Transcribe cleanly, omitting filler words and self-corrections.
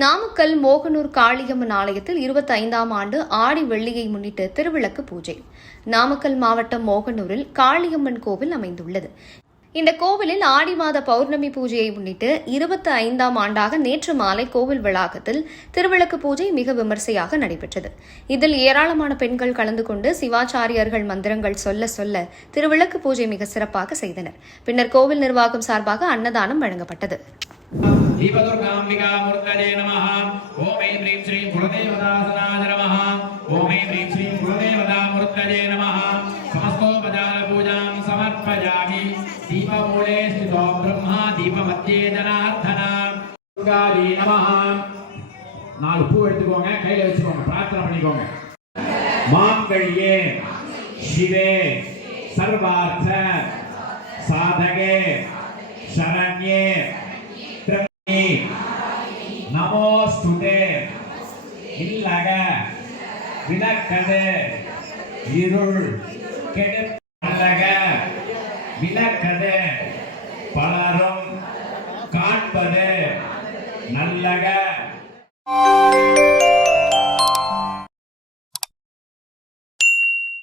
நாமக்கல் மோகனூர் காளியம்மன் ஆலயத்தில் 25ஆம் ஆண்டு ஆடி வெள்ளியை முன்னிட்டு திருவிளக்கு பூஜை. நாமக்கல் மாவட்டம் மோகனூரில் காளியம்மன் கோவில் அமைந்துள்ளது. இந்த கோவிலில் ஆடி மாத பௌர்ணமி பூஜையை முன்னிட்டு 25ஆம் ஆண்டாக நேற்று மாலை கோவில் வளாகத்தில் திருவிளக்கு பூஜை மிக விமரிசையாக நடைபெற்றது. இதில் ஏராளமான பெண்கள் கலந்து கொண்டு சிவாச்சாரியர்கள் மந்திரங்கள் சொல்ல சொல்ல திருவிளக்கு பூஜை மிக சிறப்பாக செய்தனர். பின்னர் கோவில் நிர்வாகம் சார்பாக அன்னதானம் வழங்கப்பட்டது. दीपदुर्गाम्बिका मूर्तये नमः। ओम ऐं ह्रीं श्रीं कुलदेवतासनाय नमः। ओम ऐं ह्रीं श्रीं कुलदेवता मूर्तये नमः। समस्तोपचार पूजां समर्पयामि। दीपमूले स्थितो ब्रह्मा दीपमध्ये जनार्दना दुर्गायै नमः। நாலு பூ எடுத்துக்கோங்க, கையில வச்சுக்கோங்க, பிரார்த்தனை பண்ணிக்கோங்க. மாங்கல்யே சிவே சர்வார்த்த சாதகே சரண்யே நமோஸ்துதே இல்லக விளக்கது இருள் கெடுப்பலக விளக்கது பலரும் காண்பது நல்லக